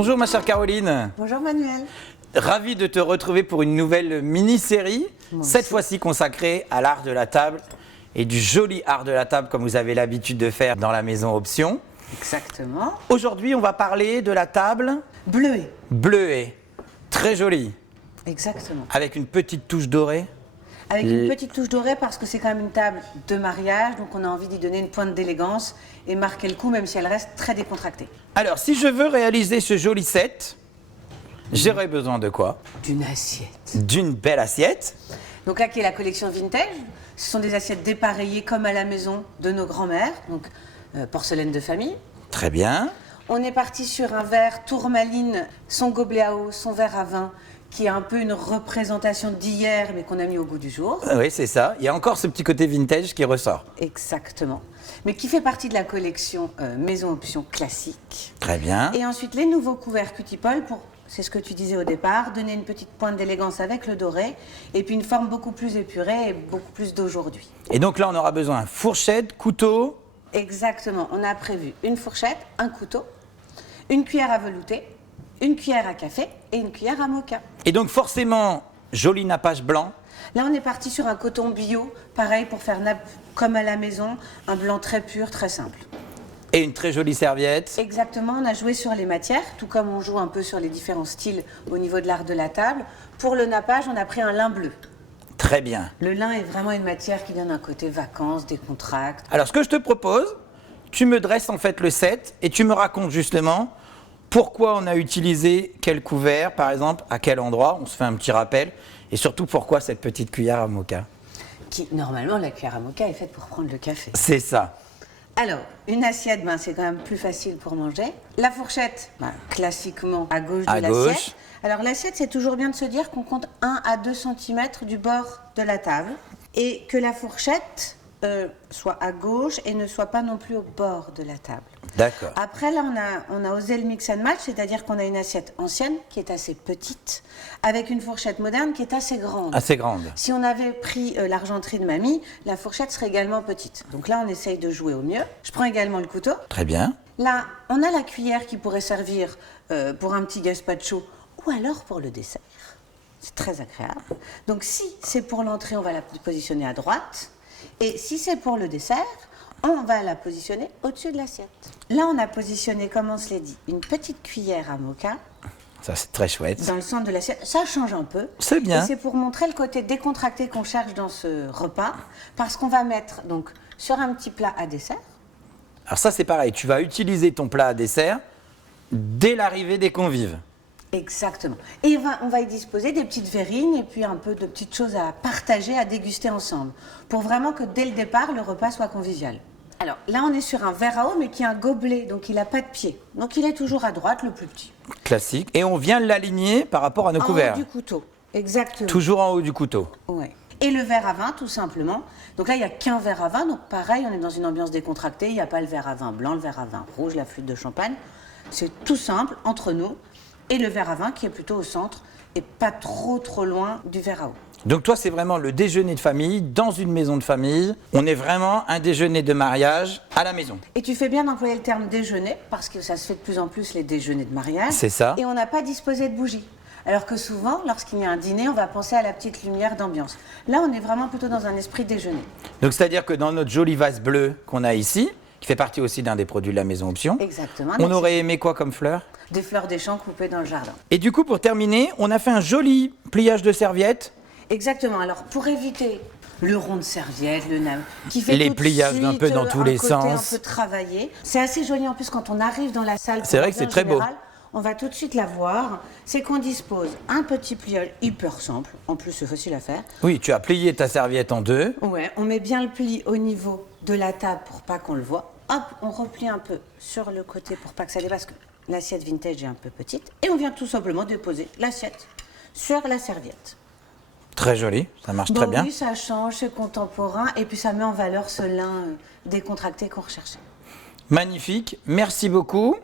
Bonjour ma chère Caroline. Bonjour Manuel. Ravi de te retrouver pour une nouvelle mini-série, cette fois-ci consacrée à l'art de la table et du joli art de la table comme vous avez l'habitude de faire dans la maison Option. Exactement. Aujourd'hui, on va parler de la table Bleuet. bleuet, très jolie, Exactement. avec une petite touche dorée. Avec une petite touche dorée parce que c'est quand même une table de mariage, donc on a envie d'y donner une pointe d'élégance et marquer le coup même si elle reste très décontractée. Alors, si je veux réaliser ce joli set, j'aurais besoin de quoi? D'une assiette. D'une belle assiette. Donc là qui est la collection vintage, ce sont des assiettes dépareillées comme à la maison de nos grands-mères, donc porcelaine de famille. Très bien. On est parti sur un verre tourmaline, son gobelet à eau, son verre à vin, qui est un peu une représentation d'hier, mais qu'on a mis au goût du jour. Oui, c'est ça. Il y a encore ce petit côté vintage qui ressort. Exactement. Mais qui fait partie de la collection Maison Option classique. Très bien. Et ensuite, les nouveaux couverts Cutipol pour, c'est ce que tu disais au départ, donner une petite pointe d'élégance avec le doré, et puis une forme beaucoup plus épurée et beaucoup plus d'aujourd'hui. Et donc là, on aura besoin fourchette, couteau. Exactement. On a prévu une fourchette, un couteau, une cuillère à velouter, une cuillère à café et une cuillère à moka. Et donc forcément, joli nappage blanc. Là, on est parti sur un coton bio, pareil pour faire nappe comme à la maison, un blanc très pur, très simple. Et une très jolie serviette. Exactement, on a joué sur les matières, tout comme on joue un peu sur les différents styles au niveau de l'art de la table. Pour le nappage, on a pris un lin bleu. Très bien. Le lin est vraiment une matière qui donne un côté vacances, décontracte. Alors ce que je te propose, tu me dresses en fait le set et tu me racontes justement pourquoi on a utilisé quel couvert, par exemple, à quel endroit, on se fait un petit rappel, et surtout pourquoi cette petite cuillère à moka. Normalement, la cuillère à moka est faite pour prendre le café. C'est ça. Alors, une assiette, c'est quand même plus facile pour manger. La fourchette, classiquement à gauche de À l'assiette. gauche. Alors, l'assiette, c'est toujours bien de se dire qu'on compte 1 à 2 cm du bord de la table et que la fourchette soit à gauche et ne soit pas non plus au bord de la table. D'accord. Après, là, on a osé le mix and match, c'est-à-dire qu'on a une assiette ancienne qui est assez petite, avec une fourchette moderne qui est assez grande. Assez grande. Si on avait pris l'argenterie de mamie, la fourchette serait également petite. Donc là, on essaye de jouer au mieux. Je prends également le couteau. Très bien. Là, on a la cuillère qui pourrait servir pour un petit gazpacho ou alors pour le dessert. C'est très agréable. Donc si c'est pour l'entrée, on va la positionner à droite. Et si c'est pour le dessert, on va la positionner au-dessus de l'assiette. Là, on a positionné, comme on se l'est dit, une petite cuillère à moka Ça, c'est très chouette. dans le centre de l'assiette. Ça change un peu. C'est bien. Et c'est pour montrer le côté décontracté qu'on cherche dans ce repas, parce qu'on va mettre donc sur un petit plat à dessert. Alors ça, c'est pareil. Tu vas utiliser ton plat à dessert dès l'arrivée des convives. Exactement. Et on va y disposer des petites verrines et puis un peu de petites choses à partager, à déguster ensemble, pour vraiment que dès le départ, le repas soit convivial. Alors là, on est sur un verre à eau, mais qui est un gobelet, donc il n'a pas de pied. Donc il est toujours à droite, le plus petit. Classique. Et on vient l'aligner par rapport à nos En couverts. haut du couteau. Exactement. Toujours en haut du couteau. Ouais. Et le verre à vin, tout simplement. Donc là, il n'y a qu'un verre à vin. Donc pareil, on est dans une ambiance décontractée. Il n'y a pas le verre à vin blanc, le verre à vin rouge, la flûte de champagne. C'est tout simple, entre nous. Et le verre à vin qui est plutôt au centre et pas trop loin du verre à eau. Donc toi, c'est vraiment le déjeuner de famille, dans une maison de famille. On est vraiment un déjeuner de mariage à la maison. Et tu fais bien d'employer le terme déjeuner, parce que ça se fait de plus en plus les déjeuners de mariage. C'est ça. Et on n'a pas disposé de bougies. Alors que souvent, lorsqu'il y a un dîner, on va penser à la petite lumière d'ambiance. Là, on est vraiment plutôt dans un esprit déjeuner. Donc c'est-à-dire que dans notre joli vase bleu qu'on a ici, qui fait partie aussi d'un des produits de la maison Option, Exactement. on aurait aimé quoi comme fleurs? Des fleurs des champs coupées dans le jardin. Et du coup, pour terminer, on a fait un joli pliage de serviettes. Exactement. Alors, pour éviter le rond de serviette, le nam, qui fait Les tout de pliages suite, un peu dans tous un les côté sens. un peu travaillé. C'est assez joli en plus quand on arrive dans la salle. C'est vrai que c'est très beau. On va tout de suite la voir. C'est qu'on dispose un petit pliage hyper simple. En plus, c'est facile à faire. Oui, tu as plié ta serviette en deux. Ouais, on met bien le pli au niveau de la table pour pas qu'on le voit. Hop, on replie un peu sur le côté pour pas que ça dépasse. L'assiette vintage est un peu petite. Et on vient tout simplement déposer l'assiette sur la serviette. Très joli, ça marche très bien. Oui, ça change, c'est contemporain. Et puis ça met en valeur ce lin décontracté qu'on recherchait. Magnifique, merci beaucoup.